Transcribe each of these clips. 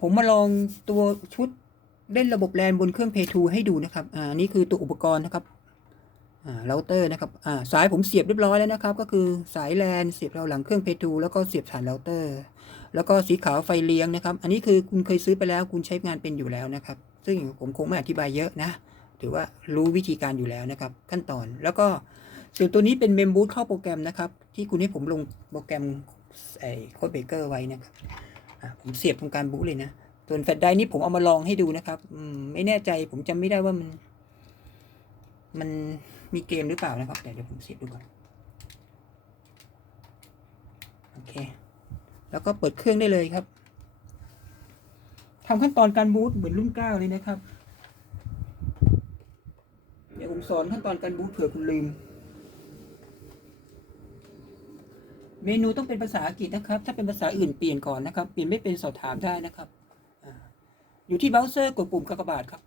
ผมมาลองตัวชุดเล่นระบบแลนบนเครื่อง Play 2ให้ดูนะครับอ่านี่คือตัวอุปกรณ์นะครับอ่าเราเตอร์นะครับอ่าสายผมเสียบเรียบร้อยแล้วนะครับ ก็คือสายแลนเสียบเราหลังเครื่อง Play 2แล้วก็เสียบฐานเราเตอร์ แล้วก็สีขาวไฟเลี้ยงนะครับ อันนี้คือคุณเคยซื้อไปแล้วคุณใช้งานเป็นอยู่แล้วนะครับ ซึ่งผมคงไม่อธิบายเยอะนะ ถือว่ารู้วิธีการอยู่แล้วนะครับ ขั้นตอนแล้วก็ส่วนตัวนี้เป็นเมมบูทเข้าโปรแกรมนะครับ ที่คุณให้ผมลงโปรแกรมไอ้โค้ดเบเกอร์ไว้นะครับ ผมเสียบตรงการบูเลยนะส่วนแฟลชไดร์นี่ผมเอามาลองให้ดูนะครับ อืมไม่แน่ใจ ผมจำไม่ได้ว่ามัน มันมีเกมหรือเปล่านะครับแต่เดี๋ยวผมเสียบดูก่อน โอเค แล้วก็เปิดเครื่องได้เลยครับทำขั้นตอนการบูตเหมือนรุ่นเก้าเลยนะครับ เดี๋ยวผมสอนขั้นตอนการบูตเผื่อคุณลืม เมนูต้องเป็นภาษาอังกฤษนะครับ ถ้าเป็นภาษาอื่นเปลี่ยนก่อนนะครับ เปลี่ยนไม่เป็นสอบถามได้นะครับ อยู่ที่เบราว์เซอร์กดปุ่มกากบาทครับ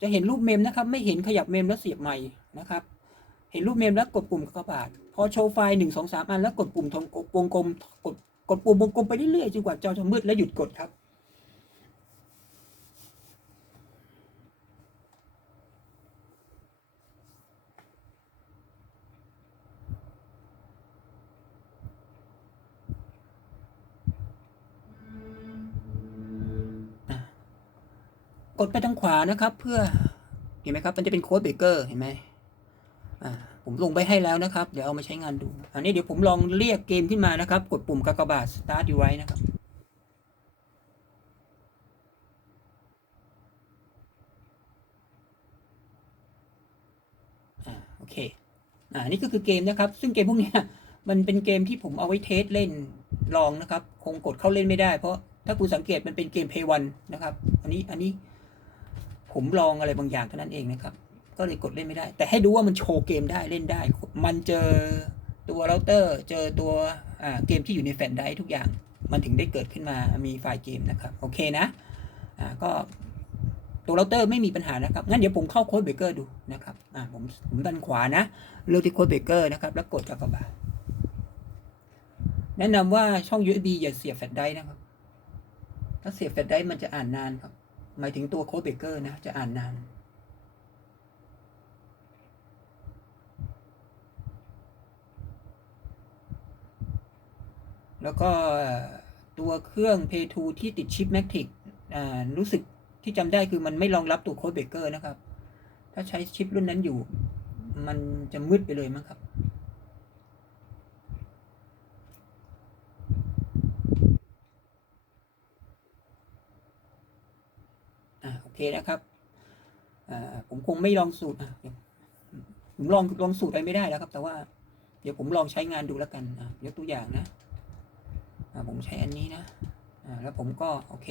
จะเห็นรูปเมมนะครับ ไม่เห็นขยับเมมแล้วเสียบใหม่นะครับ เห็นรูปเมมแล้วกดปุ่มกากบาท พอโชว์ไฟล์หนึ่งสองสามอันแล้วกดปุ่มทงวงกลมกดกดปุ่มวงกลมไปเรื่อยๆจนกว่าจอจะมืดแล้วหยุดกดครับ ดไปทางขวานะครับ เพื่อเห็นไหมครับมันจะเป็นโค้ดเบเกอร์เห็นไหมอ่าผมลงไปให้แล้วนะครับ เดี๋ยวเอามาใช้งานดู อันนี้เดี๋ยวผมลองเรียกเกมขึ้นมานะครับ กดปุ่มกากบาท start device นะครับอ่าโอเค อ่า นี่ก็คือเกมนะครับ ซึ่งเกมพวกนี้มันเป็นเกมที่ผมเอาไว้เทสเล่นลองนะครับ คงกดเข้าเล่นไม่ได้ เพราะถ้าคุณสังเกตมันเป็นเกม Play 1นะครับ อันนี้ อันนี้ ผมลองอะไรบางอย่างเท่านั้นเองนะครับ ก็เลยกดเล่นไม่ได้ แต่ให้ดูว่ามันโชว์เกมได้เล่นได้ มันเจอตัวเราเตอร์ เจอตัวเกมที่อยู่ในแฟลชไดร์ทุกอย่าง มันถึงได้เกิดขึ้นมามีไฟล์เกมนะครับ โอเคนะอ่าก็ตัวเราเตอร์ไม่มีปัญหานะครับ งั้นเดี๋ยวผมเข้าโค้ดเบเกอร์ดูนะครับอ่าผมผมดันขวานะเลือกที่โค้ดเบเกอร์นะครับ แล้วกดกากบาแนะนำว่าช่อง USB อย่าเสียบแฟลชไดร์นะครับ ถ้าเสียบแฟลชไดร์มันจะอ่านนานครับ หมายถึงตัวโค้ดเบรกเกอร์นะ จะอ่านนานแล้วก็ตัวเครื่อง Play 2ที่ติดชิป Matic อ่ารู้สึกที่จำได้คือมันไม่รองรับตัวโค้ดเบรกเกอร์นะครับ ถ้าใช้ชิปรุ่นนั้นอยู่ มันจะมืดไปเลยมั้งครับ อ่าโอเคนะครับอ่าผมคงไม่ลองสูตรอะผมลองลองสูตรอะไรไม่ได้แล้วครับ แต่ว่าเดี๋ยวผมลองใช้งานดูแล้วกันอะยกตัวอย่างนะอ่าผมใช้อันนี้นะอ่าแล้วผมก็โอเค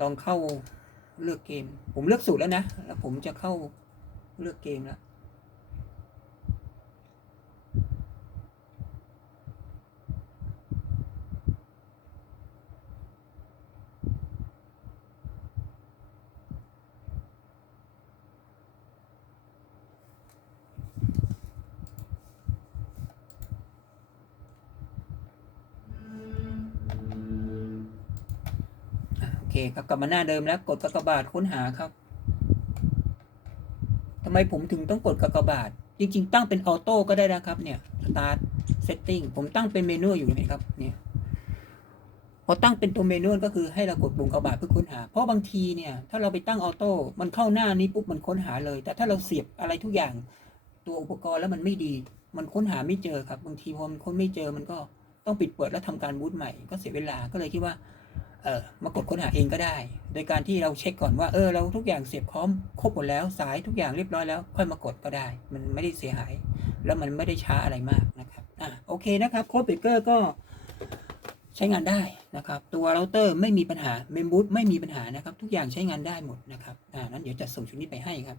ลองเข้าเลือกเกม ผมเลือกสูตรแล้วนะ แล้วผมจะเข้าเลือกเกมแล้ว เคครับกลับมาหน้าเดิมแล้วกดกากบาทค้นหาครับทำไมผมถึงต้องกดกากบาท จริง ๆ ตั้งเป็นออโต้ก็ได้นะครับ เนี่ย start setting ผมตั้งเป็นเมนูอยู่เห็นไหมครับเนี่ยพอตั้งเป็นตัวเมนูก็คือให้เรากดปุ่มกากบาทเพื่อค้นหา เพราะบางทีเนี่ยถ้าเราไปตั้งออโต้มันเข้าหน้านี้ปุ๊บมันค้นหาเลย แต่ถ้าเราเสียบอะไรทุกอย่างตัวอุปกรณ์แล้วมันไม่ดี มันค้นหาไม่เจอครับ บางทีพอมันค้นไม่เจอมันก็ต้องปิดเปิดแล้วทำการบูตใหม่ก็เสียเวลาก็เลยคิดว่า เออมากดค้นหาเองก็ได้ โดยการที่เราเช็คก่อนว่าเออเราทุกอย่างเสียบพร้อมครบหมดแล้วสายทุกอย่างเรียบร้อยแล้ว ค่อยมากดก็ได้ มันไม่ได้เสียหาย แล้วมันไม่ได้ช้าอะไรมากนะครับอะโอเคนะครับโค้ดเบเกอร์ก็ใช้งานได้นะครับ ตัวเราเตอร์ไม่มีปัญหาเมมบูทไม่มีปัญหานะครับ ทุกอย่างใช้งานได้หมดนะครับอ่านั้นเดี๋ยวจะส่งชุดนี้ไปให้ครับ